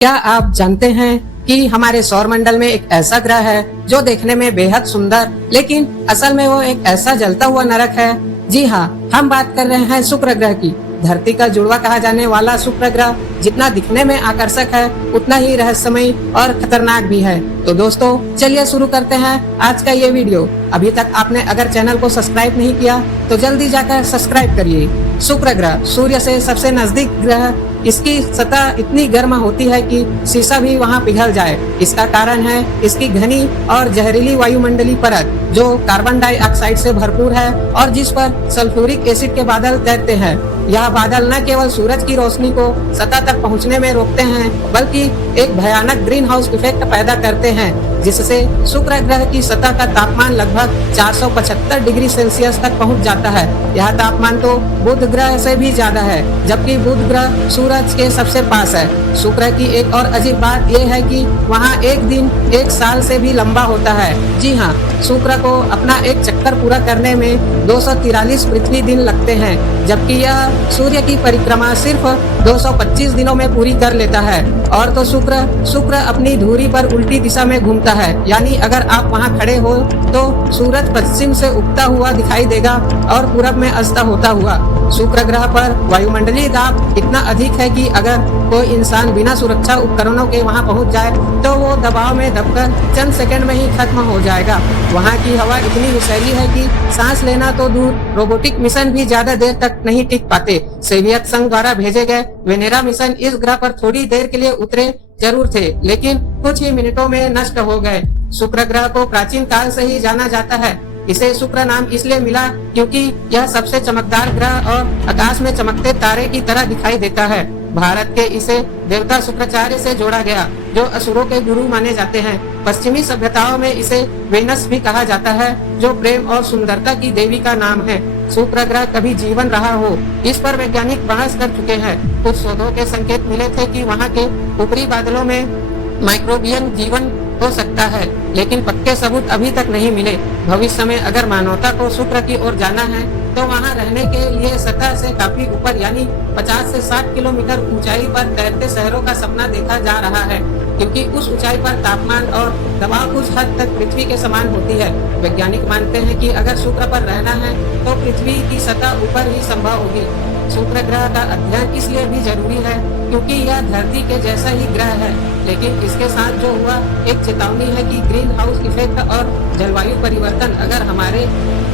क्या आप जानते हैं कि हमारे सौर मंडल में एक ऐसा ग्रह है जो देखने में बेहद सुंदर, लेकिन असल में वो एक ऐसा जलता हुआ नरक है। जी हाँ, हम बात कर रहे हैं शुक्र ग्रह की। धरती का जुड़वा कहा जाने वाला शुक्र ग्रह जितना दिखने में आकर्षक है, उतना ही रहस्यमयी और खतरनाक भी है। तो दोस्तों, चलिए शुरू करते हैं आज का ये वीडियो। अभी तक आपने अगर चैनल को सब्सक्राइब नहीं किया तो जल्दी जाकर सब्सक्राइब करिए। शुक्र ग्रह सूर्य से सबसे नजदीक ग्रह, इसकी सतह इतनी गर्म होती है कि शीशा भी वहां पिघल जाए। इसका कारण है इसकी घनी और जहरीली वायुमंडलीय परत जो कार्बन डाइऑक्साइड से भरपूर है और जिस पर सल्फ्यूरिक एसिड के बादल तैरते हैं। यह बादल न केवल सूरज की रोशनी को सतह तक पहुंचने में रोकते हैं, बल्कि एक भयानक ग्रीन हाउस इफेक्ट पैदा करते हैं, जिससे शुक्र ग्रह की सतह का तापमान लगभग 475 डिग्री सेल्सियस तक पहुंच जाता है। यह तापमान तो बुध ग्रह से भी ज्यादा है, जबकि बुध ग्रह सूरज के सबसे पास है। शुक्र की एक और अजीब बात यह है कि वहाँ एक दिन एक साल से भी लंबा होता है। जी हाँ, शुक्र को अपना एक चक्कर पूरा करने में 243 पृथ्वी दिन लगते हैं, जबकि यह सूर्य की परिक्रमा सिर्फ 225 दिनों में पूरी कर लेता है। और तो शुक्र अपनी धुरी पर उल्टी दिशा में घूमता है, यानी अगर आप वहां खड़े हो तो सूरज पश्चिम से उगता हुआ दिखाई देगा और पूरब में अस्त होता हुआ। शुक्र ग्रह पर वायुमंडलीय दाब इतना अधिक है कि अगर कोई इंसान बिना सुरक्षा उपकरणों के वहां पहुंच जाए तो वो दबाव में दबकर चंद सेकंड में ही खत्म हो जाएगा। वहां की हवा इतनी विषैली है कि सांस लेना तो दूर, रोबोटिक मिशन भी ज्यादा देर तक नहीं टिक पाते। सोवियत संघ द्वारा भेजे गए वेनेरा मिशन इस ग्रह पर थोड़ी देर के लिए उतरे जरूर थे, लेकिन कुछ ही मिनटों में नष्ट हो गए। शुक्र ग्रह को प्राचीन काल से ही जाना जाता है। इसे शुक्र नाम इसलिए मिला क्योंकि यह सबसे चमकदार ग्रह और आकाश में चमकते तारे की तरह दिखाई देता है। भारत के इसे देवता शुक्राचार्य से जोड़ा गया, जो असुरों के गुरु माने जाते हैं। पश्चिमी सभ्यताओं में इसे वेनस भी कहा जाता है, जो प्रेम और सुंदरता की देवी का नाम है। शुक्र ग्रह कभी जीवन रहा हो, इस पर वैज्ञानिक बहस कर चुके हैं। कुछ शोधों के संकेत मिले थे कि वहाँ के ऊपरी बादलों में माइक्रोबियन जीवन हो सकता है, लेकिन पक्के सबूत अभी तक नहीं मिले। भविष्य में अगर मानवता को शुक्र की ओर जाना है तो वहां रहने के लिए सतह से काफी ऊपर यानी 50 से 60 किलोमीटर ऊंचाई पर तैरते शहरों का सपना देखा जा रहा है, क्योंकि उस ऊंचाई पर तापमान और दबाव कुछ हद तक पृथ्वी के समान होती है। वैज्ञानिक मानते हैं कि अगर शुक्र पर रहना है तो पृथ्वी की सतह ऊपर ही संभव होगी। शुक्र ग्रह का अध्ययन इसलिए भी जरूरी है क्योंकि यह धरती के जैसा ही ग्रह है, लेकिन इसके साथ जो हुआ एक चेतावनी है कि ग्रीन हाउस इफेक्ट और जलवायु परिवर्तन अगर हमारे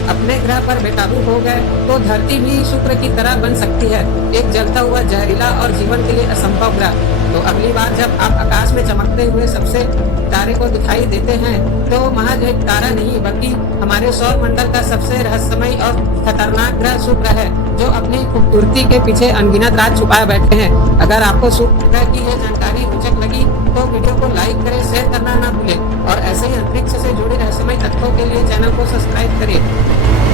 अपने ग्रह पर बेकाबू हो गए तो धरती भी शुक्र की तरह बन सकती है, एक जलता हुआ जहरीला और जीवन के लिए असंभव ग्रह। तो अगली बार जब आप आकाश में चमकते हुए सबसे तारे को दिखाई देते हैं तो महज एक तारा नहीं, बल्कि हमारे सौर मंडल का सबसे रहस्यमय और खतरनाक ग्रह शुक्र है, जो अपनी खूबसूरती के पीछे अनगिनत राज छुपाए बैठे हैं। अगर आपको शुक्र ग्रह की यह जानकारी रोचक लगी तो वीडियो को लाइक करें, शेयर करना ना भूलें और ऐसे ही अंतरिक्ष से जुड़े रहस्यमय तथ्यों के लिए चैनल को सब्सक्राइब करें।